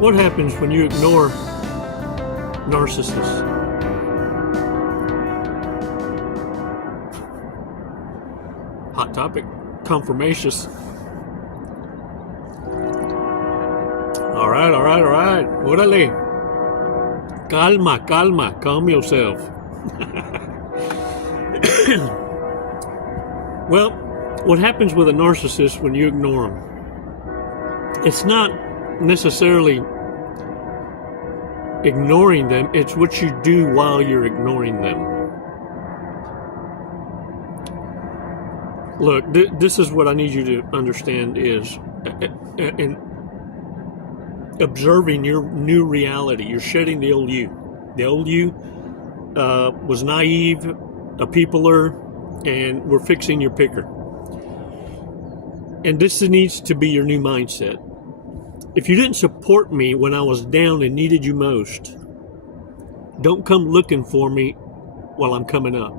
What happens when you ignore narcissists? Hot topic. Confirmations. All right. Órale. Calma. Calm yourself. Well, what happens with a narcissist when you ignore them? It's not necessarily ignoring them, it's what you do while you're ignoring them. Look, this is what I need you to understand is in observing your new reality. You're shedding the old you. The old you was naive, a peopler, and we're fixing your picker. And this needs to be your new mindset. If you didn't support me when I was down and needed you most, don't come looking for me while I'm coming up.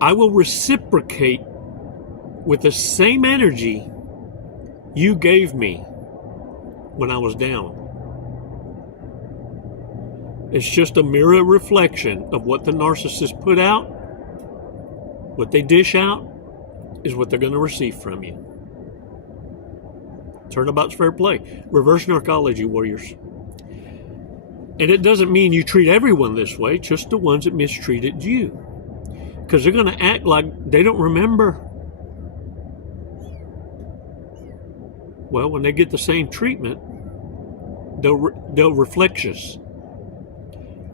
I will reciprocate with the same energy you gave me when I was down. It's just a mirror reflection of what the narcissist put out. What they dish out is what they're going to receive from you. Turnabout's fair play. Reverse narcology, warriors. And it doesn't mean you treat everyone this way, just the ones that mistreated you. Because they're going to act like they don't remember. Well, when they get the same treatment, they'll reflect us.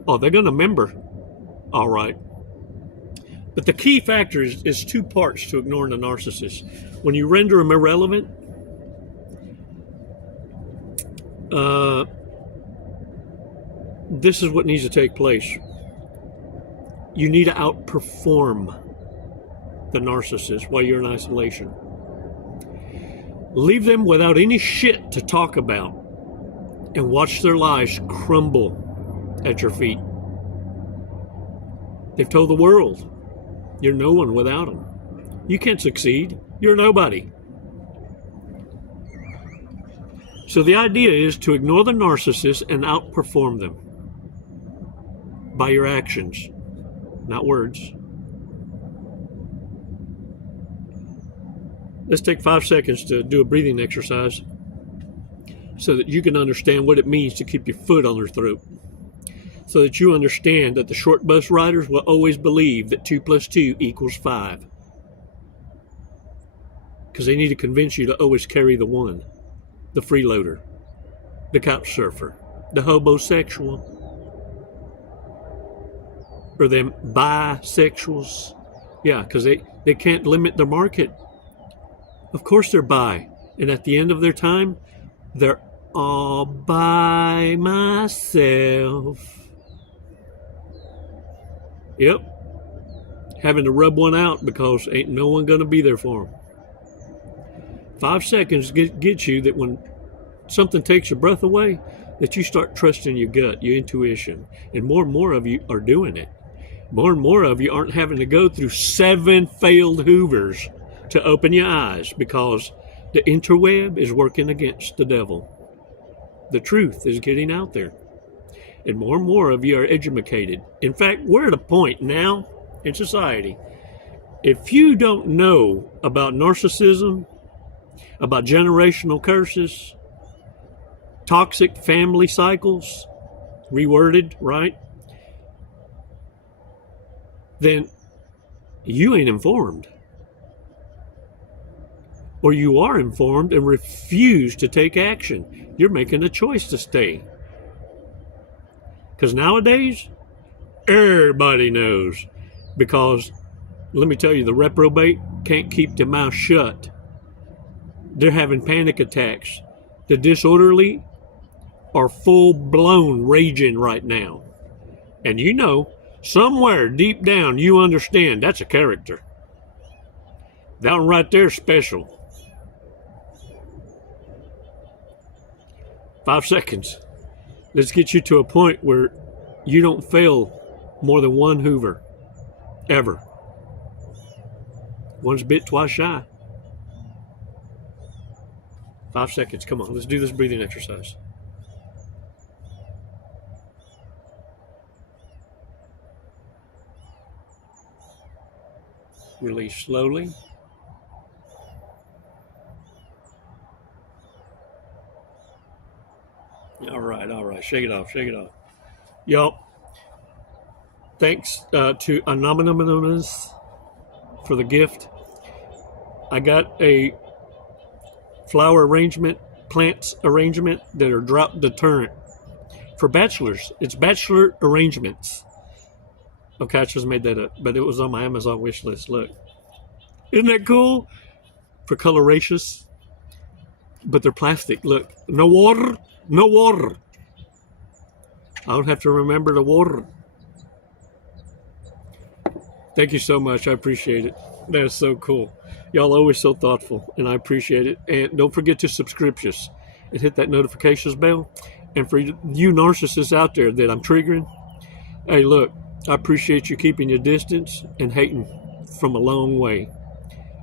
Oh, they're going to remember. All right. But the key factor is two parts to ignoring a narcissist. When you render them irrelevant, this is what needs to take place. You need to outperform the narcissist while you're in isolation. Leave them without any shit to talk about and watch their lives crumble at your feet. They've told the world you're no one without them. You can't succeed. You're nobody. So the idea is to ignore the narcissist and outperform them by your actions, not words. Let's take 5 seconds to do a breathing exercise so that you can understand what it means to keep your foot on their throat. So that you understand that the short bus riders will always believe that 2 + 2 = 5. Because they need to convince you to always carry the one. The freeloader. The couch surfer. The hobosexual. Or them bisexuals. Yeah, because they can't limit their market. Of course they're bi. And at the end of their time, they're all by myself. Yep. Having to rub one out because ain't no one going to be there for them. 5 seconds get you that when something takes your breath away, that you start trusting your gut, your intuition. And more of you are doing it. More and more of you aren't having to go through 7 failed Hoovers to open your eyes because the interweb is working against the devil. The truth is getting out there. And more of you are educated. In fact, we're at a point now in society. If you don't know about narcissism, about generational curses, toxic family cycles, reworded, right? Then you ain't informed. Or you are informed and refuse to take action. You're making a choice to stay. Because nowadays, everybody knows. Because, let me tell you, the reprobate can't keep their mouth shut. They're having panic attacks. The disorderly are full-blown raging right now. And you know, somewhere deep down, you understand that's a character. That one right there is special. 5 seconds. Let's get you to a point where you don't fail more than one Hoover. Ever. Once bit, twice shy. 5 seconds. Come on, let's do this breathing exercise. Release slowly. All right. Shake it off. Y'all, thanks to Anonymous for the gift. I got a flower arrangement, plants arrangement that are drop deterrent for bachelors. It's bachelor arrangements. Okay, I just made that up, but it was on my Amazon wish list. Look, isn't that cool? For coloracious, but they're plastic. Look, no water. I don't have to remember the water. Thank you so much. I appreciate it. That is so cool. Y'all always so thoughtful, and I appreciate it. And don't forget to subscribe and hit that notifications bell. And for you narcissists out there that I'm triggering, hey, look, I appreciate you keeping your distance and hating from a long way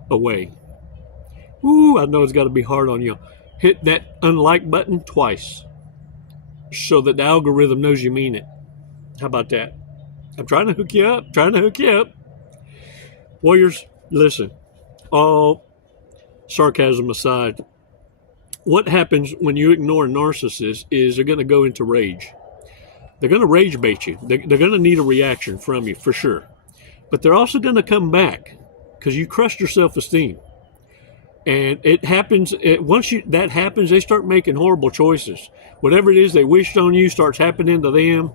away. Ooh, I know it's got to be hard on you. Hit that unlike button twice so that the algorithm knows you mean it. How about that? I'm trying to hook you up. Warriors, listen, all sarcasm aside, what happens when you ignore narcissists is they're going to go into rage. They're going to rage bait you. They're going to need a reaction from you for sure. But they're also going to come back because you crushed your self-esteem. And it happens, once that happens, they start making horrible choices. Whatever it is they wished on you starts happening to them.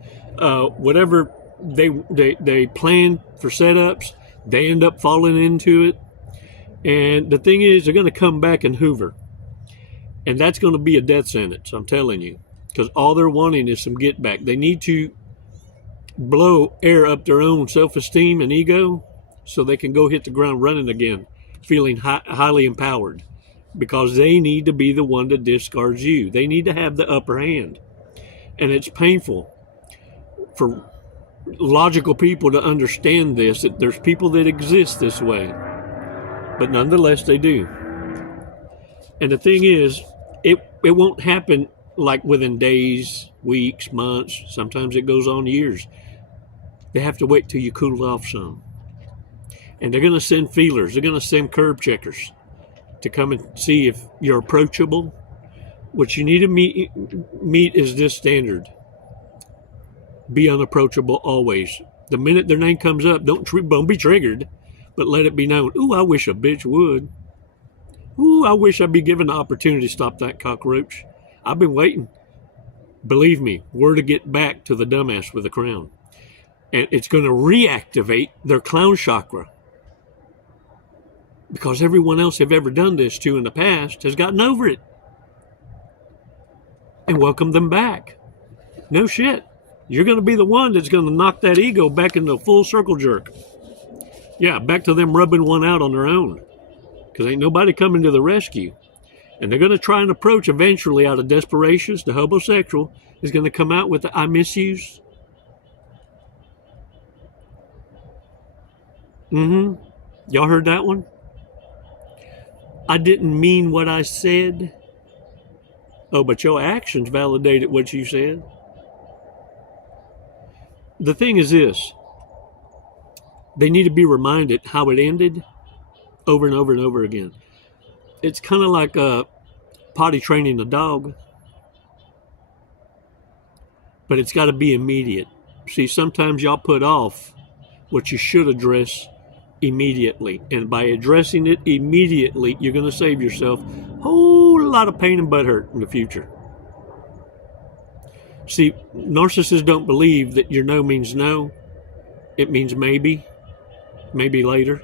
Whatever they plan for setups, they end up falling into it. And the thing is, they're going to come back and hoover. And that's going to be a death sentence, I'm telling you. Because all they're wanting is some get back. They need to blow air up their own self-esteem and ego so they can go hit the ground running again, feeling highly empowered, because they need to be the one that discards you. They need to have the upper hand. And it's painful for logical people to understand this, that there's people that exist this way. But nonetheless, they do. And the thing is, it won't happen like within days, weeks, months. Sometimes it goes on years. They have to wait till you cool off some. And they're going to send feelers. They're going to send curb checkers to come and see if you're approachable. What you need to meet is this standard. Be unapproachable always. The minute their name comes up, don't be triggered, but let it be known. Ooh, I wish a bitch would. Ooh, I wish I'd be given the opportunity to stop that cockroach. I've been waiting. Believe me, we're to get back to the dumbass with the crown. And it's going to reactivate their clown chakra. Because everyone else they've ever done this to in the past has gotten over it. And welcomed them back. No shit. You're going to be the one that's going to knock that ego back into a full circle jerk. Yeah, back to them rubbing one out on their own. Because ain't nobody coming to the rescue. And they're going to try and approach eventually out of desperation. The homosexual is going to come out with the I miss yous. Y'all heard that one? I didn't mean what I said. Oh, but your actions validated what you said. The thing is this. They need to be reminded how it ended over and over and over again. It's kind of like potty training a dog. But it's got to be immediate. See, sometimes y'all put off what you should address immediately. And by addressing it immediately, you're going to save yourself a whole lot of pain and butt hurt in the future. See, narcissists don't believe that your no means no. It means maybe later.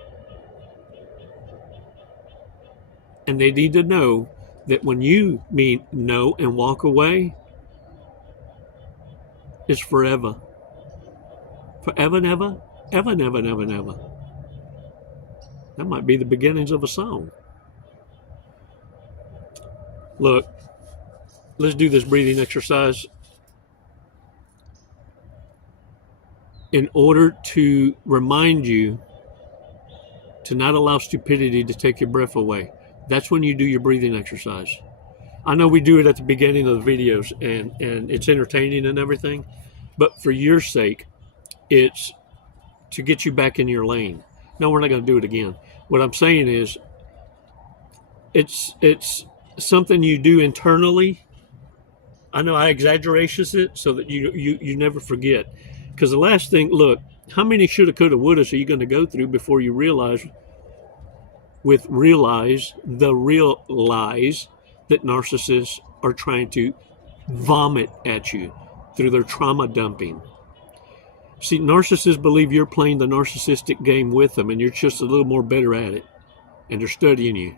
And they need to know that when you mean no and walk away, it's forever. Forever, never, ever, never, never, never. That might be the beginnings of a song. Look, let's do this breathing exercise. In order to remind you to not allow stupidity to take your breath away. That's when you do your breathing exercise. I know we do it at the beginning of the videos, and it's entertaining and everything, but for your sake, it's to get you back in your lane. No, we're not going to do it again. What I'm saying is, it's something you do internally. I know I exaggerate it so that you never forget. Because the last thing, look, how many shoulda, coulda, wouldas are you going to go through before you realize the real lies that narcissists are trying to vomit at you through their trauma dumping? See, narcissists believe you're playing the narcissistic game with them, and you're just a little more better at it, and they're studying you.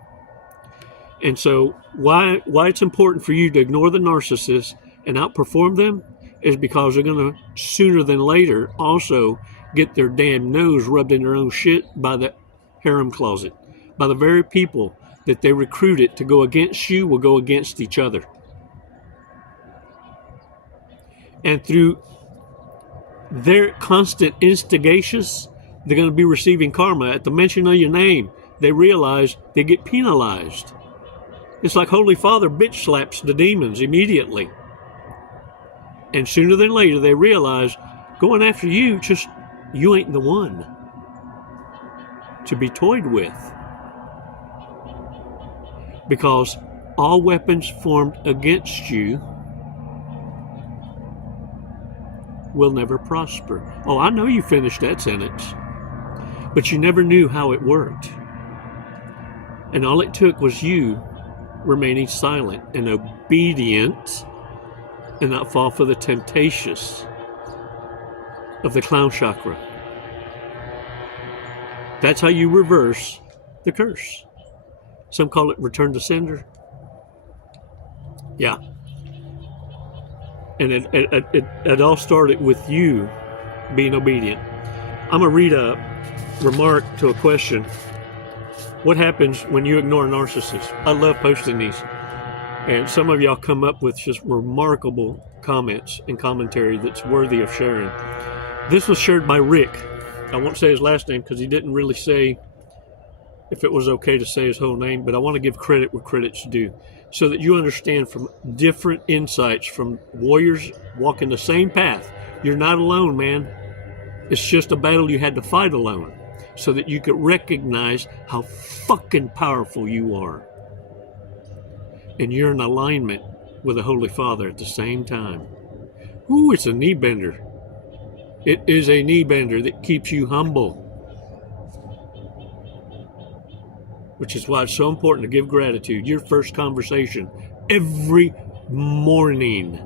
And so why it's important for you to ignore the narcissist and outperform them is because they're going to, sooner than later, also get their damn nose rubbed in their own shit by the harem closet, by the very people that they recruited to go against you will go against each other. And through their constant instigations, they're going to be receiving karma. At the mention of your name, they realize they get penalized. It's like Holy Father bitch slaps the demons immediately. And sooner than later, they realize going after you, you ain't the one to be toyed with. Because all weapons formed against you will never prosper. Oh, I know you finished that sentence, but you never knew how it worked. And all it took was you remaining silent and obedient and not fall for the temptations of the clown chakra. That's how you reverse the curse. Some call it return to sender. Yeah. And it all started with you being obedient. I'm going to read a remark to a question. What happens when you ignore a narcissist? I love posting these. And some of y'all come up with just remarkable comments and commentary that's worthy of sharing. This was shared by Rick. I won't say his last name because he didn't really say if it was okay to say his whole name, but I want to give credit where credit's due so that you understand from different insights from warriors walking the same path. You're not alone, man. It's just a battle you had to fight alone, so that you could recognize how fucking powerful you are. And you're in alignment with the Holy Father at the same time. Ooh, it's a knee bender. It is a knee bender that keeps you humble. Which is why it's so important to give gratitude. Your first conversation every morning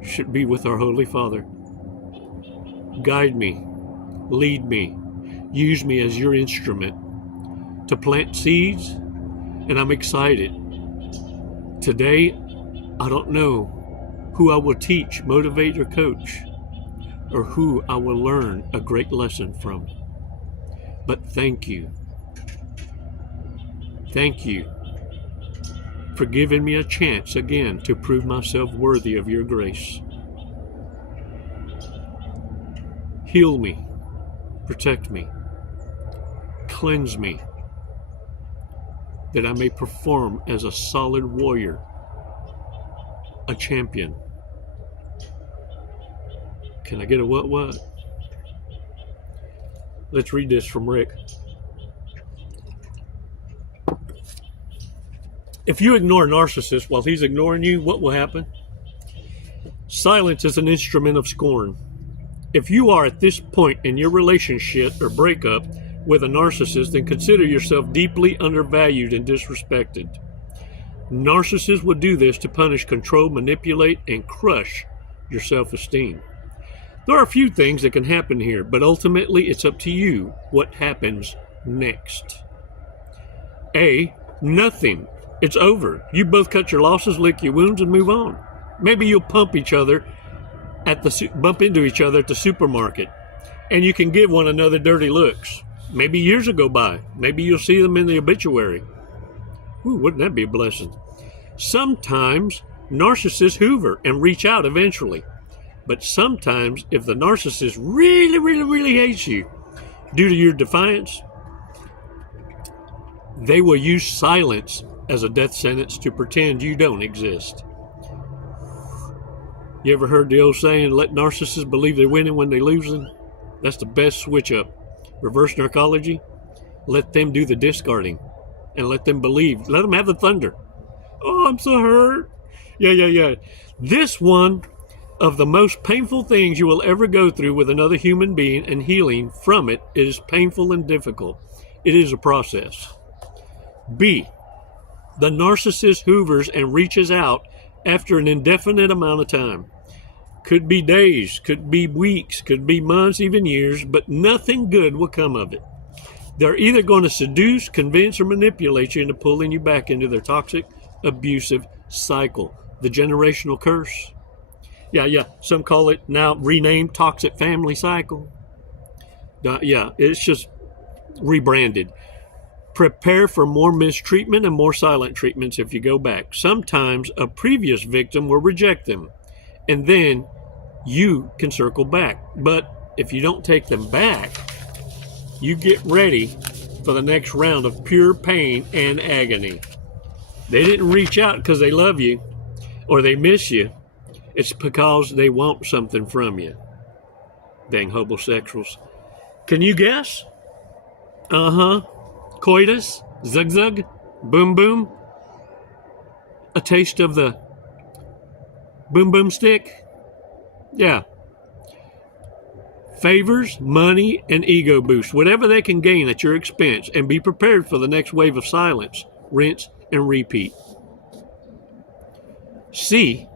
should be with our Holy Father. Guide me. Lead me. Use me as your instrument to plant seeds, and I'm excited. Today, I don't know who I will teach, motivate, or coach, or who I will learn a great lesson from. But thank you. Thank you for giving me a chance again to prove myself worthy of your grace. Heal me. Protect me, cleanse me, that I may perform as a solid warrior, a champion. Can I get a what? Let's read this from Rick. If you ignore a narcissist while he's ignoring you, what will happen? Silence is an instrument of scorn. If you are at this point in your relationship or breakup with a narcissist, then consider yourself deeply undervalued and disrespected. Narcissists will do this to punish, control, manipulate, and crush your self-esteem. There are a few things that can happen here, but ultimately it's up to you what happens next. A, nothing. It's over. You both cut your losses, lick your wounds, and move on. Maybe you'll bump into each other at the supermarket, and you can give one another dirty looks. Maybe years will go by. Maybe you'll see them in the obituary. Ooh, wouldn't that be a blessing? Sometimes narcissists hoover and reach out eventually. But sometimes if the narcissist really, really, really hates you due to your defiance, they will use silence as a death sentence to pretend you don't exist. You ever heard the old saying, let narcissists believe they're winning when they're losing? That's the best switch up. Reverse narcology, let them do the discarding and let them believe. Let them have the thunder. Oh, I'm so hurt. Yeah. This one of the most painful things you will ever go through with another human being, and healing from it is painful and difficult. It is a process. B, the narcissist hoovers and reaches out after an indefinite amount of time. Could be days, could be weeks, could be months, even years, but nothing good will come of it. They're either going to seduce, convince, or manipulate you into pulling you back into their toxic, abusive cycle. The generational curse. Yeah. Some call it now renamed toxic family cycle. It's just rebranded. Prepare for more mistreatment and more silent treatments if you go back. Sometimes a previous victim will reject them, and then you can circle back. But if you don't take them back, you get ready for the next round of pure pain and agony. They didn't reach out because they love you or they miss you. It's because they want something from you. Dang homosexuals. Can you guess? Coitus, zug, boom boom. A taste of the boom stick? Yeah. Favors, money, and ego boost, whatever they can gain at your expense, and be prepared for the next wave of silence, rinse, and repeat. C,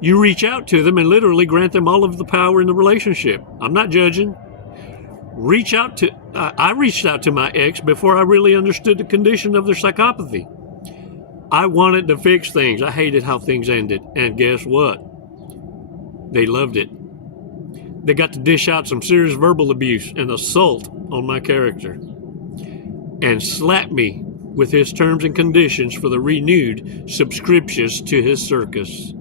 you reach out to them and literally grant them all of the power in the relationship. I'm not judging. I reached out to my ex before I really understood the condition of their psychopathy. I wanted to fix things. I hated how things ended. And guess what? They loved it. They got to dish out some serious verbal abuse and assault on my character and slap me with his terms and conditions for the renewed subscriptions to his circus.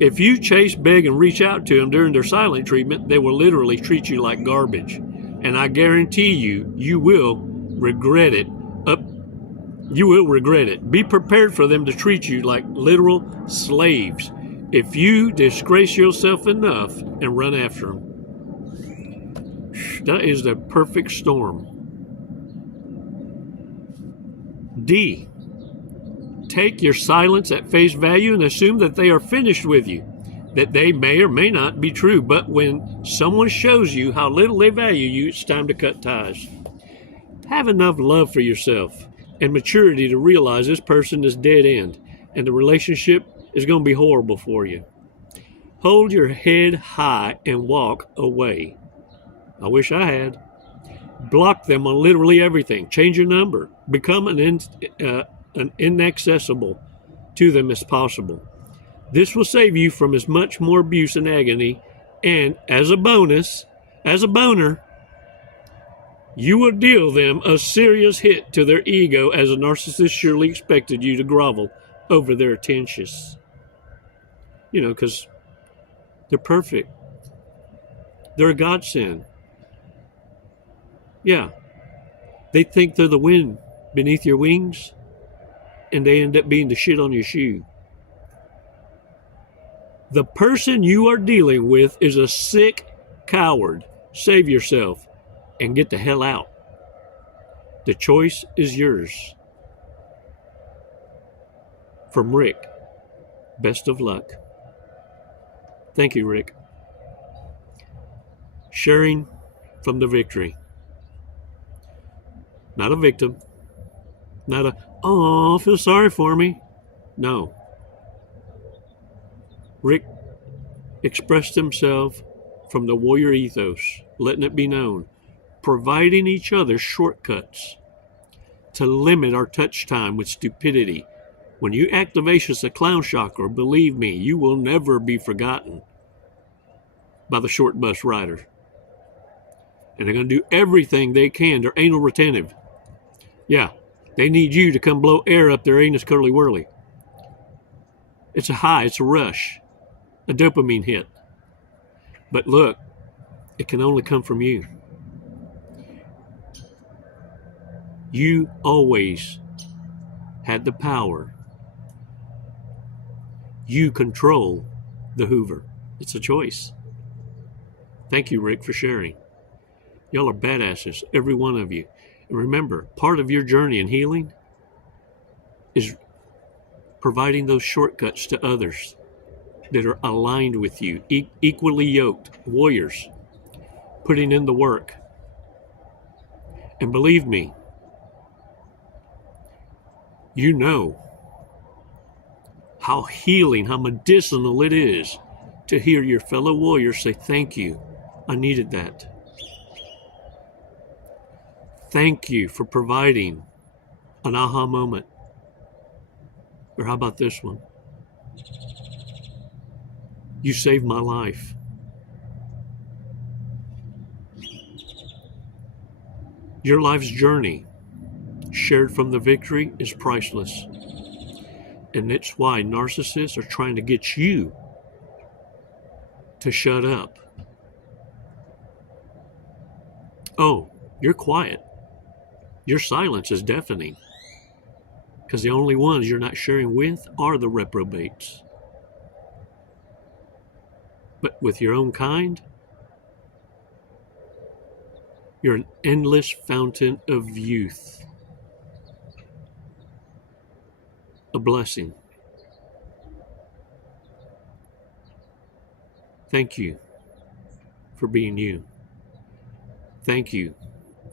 If you chase, beg, and reach out to them during their silent treatment, they will literally treat you like garbage. And I guarantee you, you will regret it. You will regret it. Be prepared for them to treat you like literal slaves if you disgrace yourself enough and run after them. That is the perfect storm. D, take your silence at face value and assume that they are finished with you, that they may or may not be true. But when someone shows you how little they value you, it's time to cut ties. Have enough love for yourself and maturity to realize this person is dead end and the relationship is going to be horrible for you. Hold your head high and walk away. I wish I had. Block them on literally everything. Change your number. Become an inaccessible to them as possible. This will save you from as much more abuse and agony. And as a bonus, as a boner, you will deal them a serious hit to their ego, as a narcissist surely expected you to grovel over their attentions. You know, because they're perfect. They're a godsend. Yeah. They think they're the wind beneath your wings, and they end up being the shit on your shoe. The person you are dealing with is a sick coward. Save yourself and get the hell out. The choice is yours. From Rick. Best of luck. Thank you, Rick. Sharing from the victory. Not a victim. Not a, oh, feel sorry for me. No. Rick expressed himself from the warrior ethos, letting it be known, providing each other shortcuts to limit our touch time with stupidity. When you activatious the clown chakra, believe me, you will never be forgotten by the short bus rider. And they're going to do everything they can. They're anal retentive. Yeah, they need you to come blow air up their anus curly whirly. It's a high, it's a rush, a dopamine hit. But look, it can only come from you. You always had the power. You control the Hoover. It's a choice. Thank you, Rick, for sharing. Y'all are badasses, every one of you. And remember, part of your journey in healing is providing those shortcuts to others that are aligned with you, equally yoked warriors, putting in the work. And believe me, you know how healing, how medicinal it is to hear your fellow warriors say, thank you, I needed that. Thank you for providing an aha moment. Or how about this one? You saved my life. Your life's journey, shared from the victory, is priceless. And it's why narcissists are trying to get you to shut up. Oh, you're quiet. Your silence is deafening. Because the only ones you're not sharing with are the reprobates. But with your own kind, you're an endless fountain of youth. A blessing. Thank you for being you. Thank you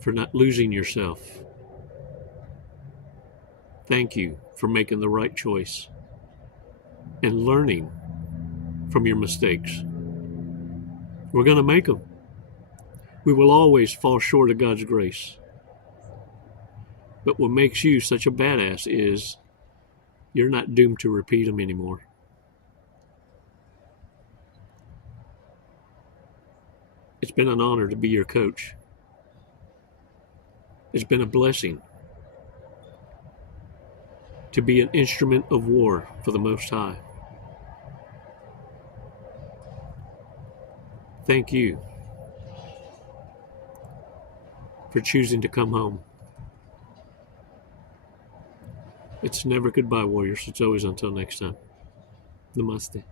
for not losing yourself. Thank you for making the right choice and learning from your mistakes. We're going to make them. We will always fall short of God's grace. But what makes you such a badass is you're not doomed to repeat them anymore. It's been an honor to be your coach. It's been a blessing to be an instrument of war for the Most High. Thank you for choosing to come home. It's never goodbye, warriors. It's always until next time. Namaste.